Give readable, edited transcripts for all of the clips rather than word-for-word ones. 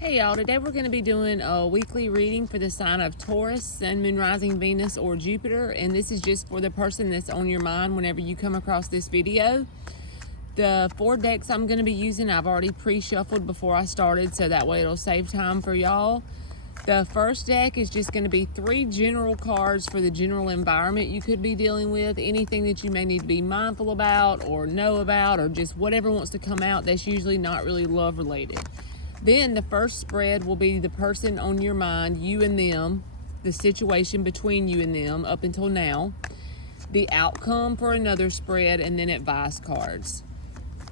Hey y'all, today we're going to be doing a weekly reading for the sign of Taurus, Sun, Moon, Rising, Venus, or Jupiter. And this is just for the person that's on your mind whenever you come across this video. The 4 decks I'm going to be using, I've already pre-shuffled before I started, so that way it'll save time for y'all. The first deck is just going to be 3 general cards for the general environment you could be dealing with. Anything that you may need to be mindful about or know about, or just whatever wants to come out that's usually not really love related. Then the first spread will be the person on your mind, you and them, the situation between you and them up until now, the outcome for another spread, and then advice cards.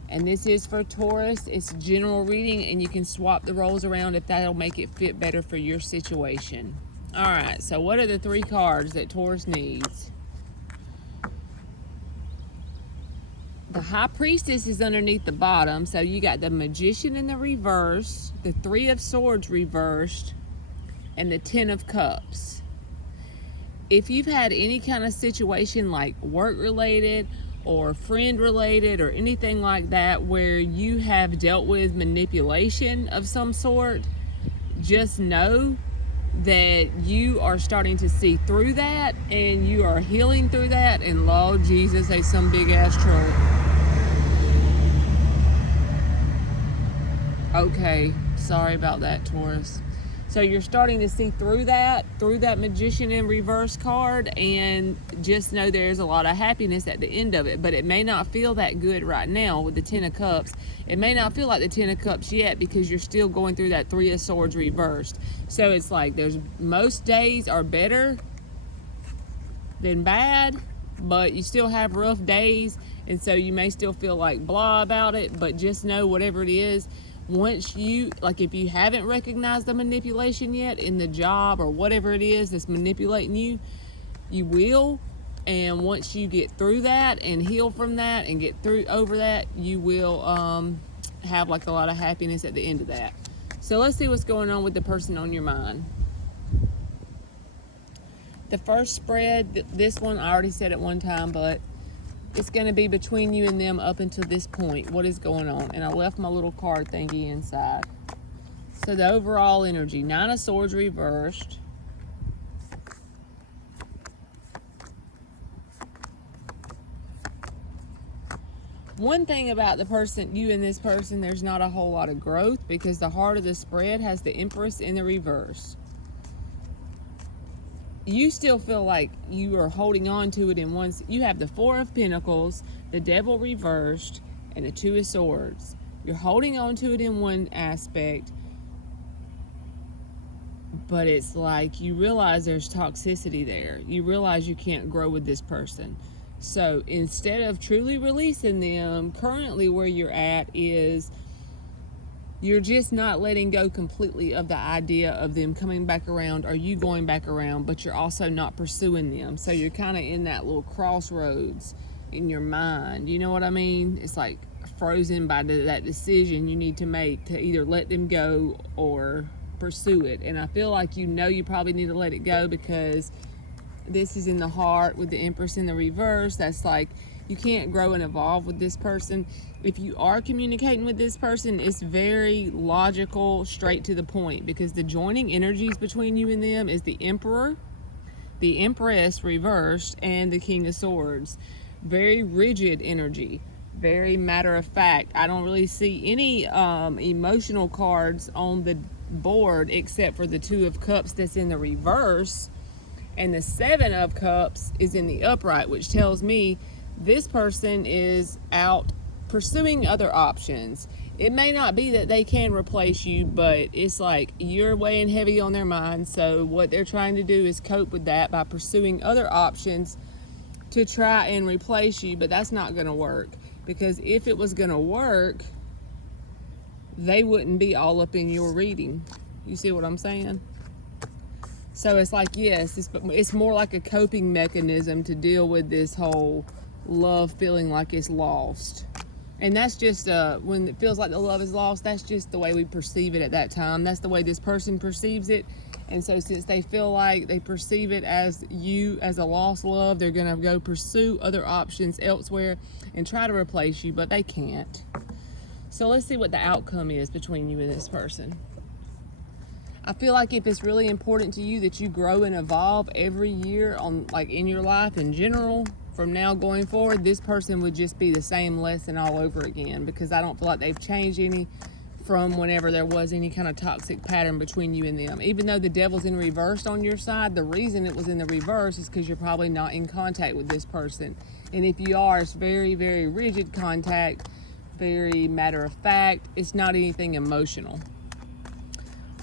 And this is for Taurus. It's general reading, and you can swap the roles around if that'll make it fit better for your situation. All right, so what are the 3 cards that Taurus needs? The High Priestess is underneath the bottom, so you got the Magician in the reverse, the 3 of Swords reversed, and the 10 of Cups. If you've had any kind of situation like work-related or friend-related or anything like that where you have dealt with manipulation of some sort, just know that you are starting to see through that and you are healing through that, and Lord Jesus, they some big-ass troll. Okay, sorry about that, Taurus. So you're starting to see through that Magician in reverse card, and just know there's a lot of happiness at the end of it. But it may not feel that good right now with the 10 of Cups. It may not feel like the 10 of Cups yet because you're still going through that 3 of Swords reversed. So it's like there's most days are better than bad, but you still have rough days, and so you may still feel like blah about it. But just know whatever it is, once you, like, if you haven't recognized the manipulation yet in the job or whatever it is that's manipulating you, you will. And once you get through that and heal from that and get through over that, you will have like a lot of happiness at the end of that. So let's see what's going on with the person on your mind. The first spread, this one I already said it one time, but it's going to be between you and them up until this point. What is going on? And I left my little card thingy inside. So the overall energy, 9 of Swords reversed. One thing about the person, you and this person, there's not a whole lot of growth because the heart of the spread has the Empress in the reverse. You still feel like you are holding on to it in one. You have the 4 of Pentacles, the Devil reversed, and the 2 of Swords. You're holding on to it in one aspect, but it's like you realize there's toxicity there. You realize you can't grow with this person. So instead of truly releasing them, currently where you're at is you're just not letting go completely of the idea of them coming back around or you going back around, but you're also not pursuing them. So you're kind of in that little crossroads in your mind. You know what I mean? It's like frozen by that decision you need to make to either let them go or pursue it. And I feel like you probably need to let it go because this is in the heart with the Empress in the reverse. That's like you can't grow and evolve with this person. If you are communicating with this person, it's very logical, straight to the point, because the joining energies between you and them is the Emperor, the Empress reversed, and the King of Swords. Very rigid energy, very matter of fact. I don't really see any emotional cards on the board except for the 2 of Cups that's in the reverse, and the 7 of Cups is in the upright, which tells me this person is out pursuing other options. It may not be that they can replace you, but it's like you're weighing heavy on their mind. So what they're trying to do is cope with that by pursuing other options to try and replace you. But that's not going to work, because if it was going to work, they wouldn't be all up in your reading. You see what I'm saying? So it's like, yes, it's more like a coping mechanism to deal with this whole love feeling like it's lost. And that's just when it feels like the love is lost, that's just the way we perceive it at that time. That's the way this person perceives it. And so since they feel like they perceive it as you as a lost love, they're going to go pursue other options elsewhere and try to replace you, but they can't. So let's see what the outcome is between you and this person. I feel like if it's really important to you that you grow and evolve every year on, like, in your life in general, from now going forward, this person would just be the same lesson all over again, because I don't feel like they've changed any from whenever there was any kind of toxic pattern between you and them. Even though the devil's in reverse on your side, the reason it was in the reverse is because you're probably not in contact with this person. And if you are, it's very, very rigid contact, very matter of fact. It's not anything emotional.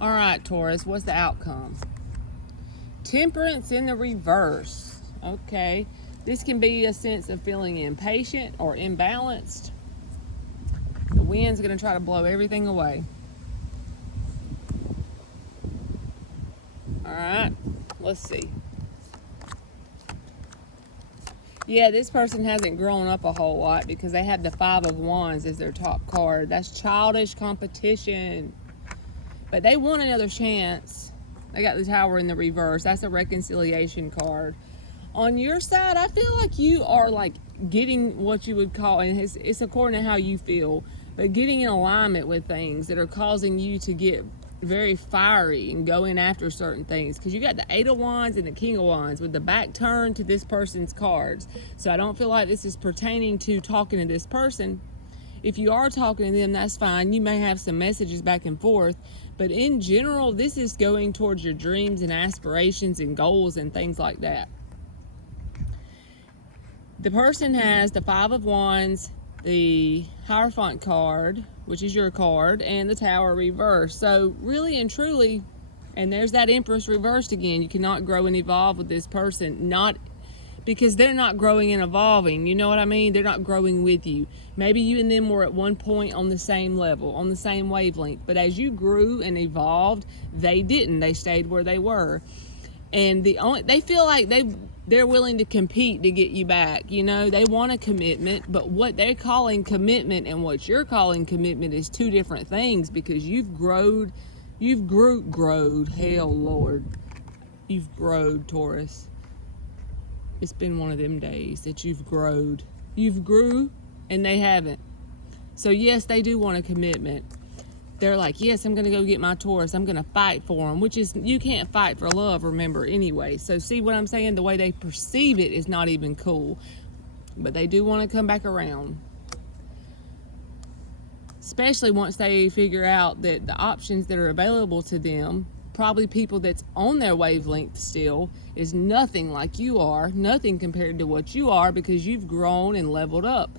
All right, Taurus, what's the outcome? Temperance in the reverse. Okay. This can be a sense of feeling impatient or imbalanced. The wind's going to try to blow everything away. All right, let's see. Yeah, this person hasn't grown up a whole lot because they have the Five of Wands as their top card. That's childish competition. But they want another chance. They got the Tower in the reverse. That's a reconciliation card. On your side, I feel like you are like getting what you would call, and it's according to how you feel, but getting in alignment with things that are causing you to get very fiery and go in after certain things. Because you got the Eight of Wands and the King of Wands with the back turned to this person's cards. So I don't feel like this is pertaining to talking to this person. If you are talking to them, that's fine. You may have some messages back and forth. But in general, this is going towards your dreams and aspirations and goals and things like that. The person has the Five of Wands, the Hierophant card, which is your card, and the Tower reversed. So really and truly, and there's that Empress reversed again. You cannot grow and evolve with this person, not because they're not growing and evolving. You know what I mean? They're not growing with you. Maybe you and them were at one point on the same level, on the same wavelength, but as you grew and evolved, they didn't. They stayed where they were. And they feel like they're willing to compete to get you back. You know, they want a commitment, but what they're calling commitment and what you're calling commitment is two different things, because you've growed, hell Lord, you've growed, Taurus. It's been one of them days that you've growed. You've grew and they haven't. So yes, they do want a commitment. They're like, yes, I'm going to go get my Taurus. I'm going to fight for them, which is, you can't fight for love, remember, anyway. So see what I'm saying? The way they perceive it is not even cool. But they do want to come back around. Especially once they figure out that the options that are available to them, probably people that's on their wavelength still, is nothing like you are. Nothing compared to what you are, because you've grown and leveled up.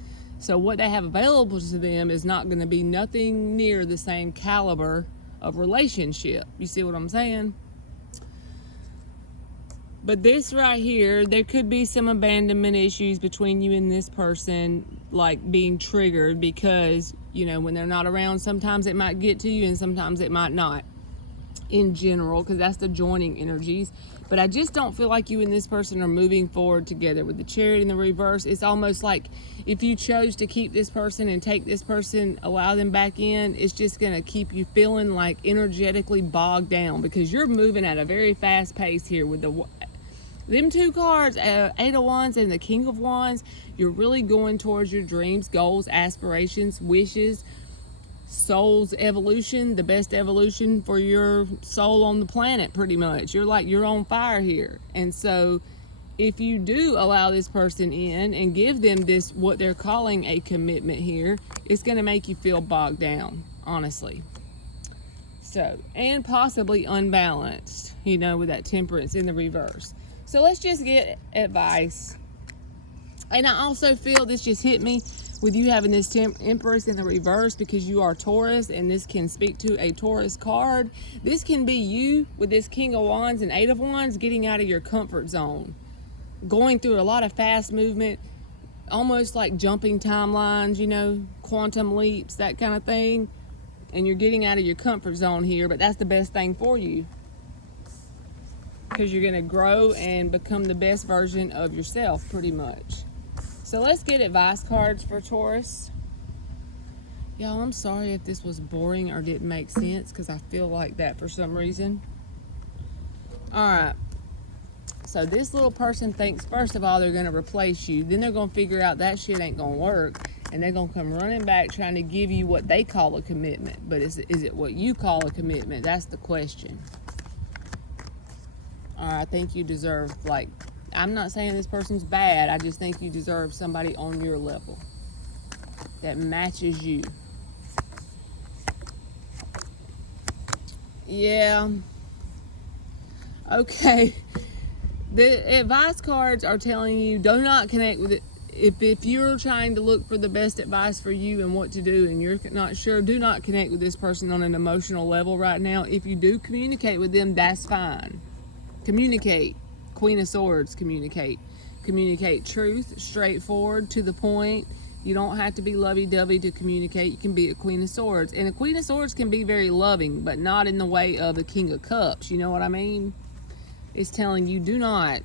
So what they have available to them is not going to be nothing near the same caliber of relationship. You see what I'm saying? But this right here, there could be some abandonment issues between you and this person, like being triggered because, you know, when they're not around, sometimes it might get to you and sometimes it might not, in general, because that's the joining energies. But I just don't feel like you and this person are moving forward together. With the Chariot in the reverse, it's almost like if you chose to keep this person and take this person, allow them back in, it's just going to keep you feeling like energetically bogged down, because you're moving at a very fast pace here with them two cards, Eight of Wands and the King of Wands. You're really going towards your dreams, goals, aspirations, wishes, soul's evolution, the best evolution for your soul on the planet, pretty much. You're on fire here. And so if you do allow this person in and give them this, what they're calling a commitment here, it's going to make you feel bogged down, honestly. So, and possibly unbalanced, you know, with that Temperance in the reverse. So let's just get advice. And I also feel this just hit me with you having this Empress in the reverse, because you are Taurus, and this can speak to a Taurus card. This can be you with this King of Wands and Eight of Wands getting out of your comfort zone, going through a lot of fast movement, almost like jumping timelines, you know, quantum leaps, that kind of thing. And you're getting out of your comfort zone here, but that's the best thing for you, because you're going to grow and become the best version of yourself, pretty much. So let's get advice cards for Taurus. Y'all, I'm sorry if this was boring or didn't make sense, because I feel like that for some reason. All right. So this little person thinks, first of all, they're going to replace you. Then they're going to figure out that shit ain't going to work. And they're going to come running back trying to give you what they call a commitment. But is it what you call a commitment? That's the question. All right, I think you deserve, like, I'm not saying this person's bad. I just think you deserve somebody on your level that matches you. Yeah. Okay. The advice cards are telling you do not connect with it. If you're trying to look for the best advice for you and what to do and you're not sure, do not connect with this person on an emotional level right now. If you do communicate with them, that's fine. Communicate. Queen of Swords, communicate. Communicate truth, straightforward, to the point. You don't have to be lovey-dovey to communicate. You can be a Queen of Swords. And a Queen of Swords can be very loving, but not in the way of a King of Cups. You know what I mean? It's telling you do not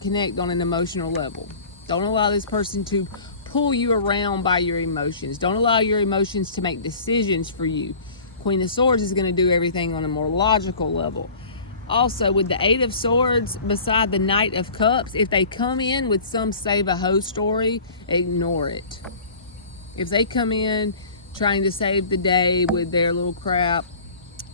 connect on an emotional level. Don't allow this person to pull you around by your emotions. Don't allow your emotions to make decisions for you. Queen of Swords is going to do everything on a more logical level. Also, with the Eight of Swords beside the Knight of Cups, if they come in with some save-a-hoe story, ignore it. If they come in trying to save the day with their little crap,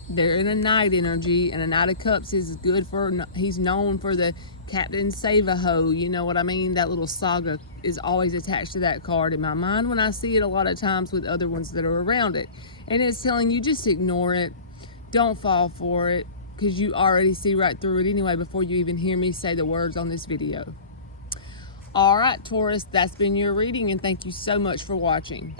they're in a Knight energy, and a Knight of Cups is good for, he's known for the Captain Save-a-Hoe, you know what I mean? That little saga is always attached to that card in my mind when I see it a lot of times with other ones that are around it. And it's telling you just ignore it. Don't fall for it, because you already see right through it anyway before you even hear me say the words on this video. All right, Taurus, that's been your reading, and thank you so much for watching.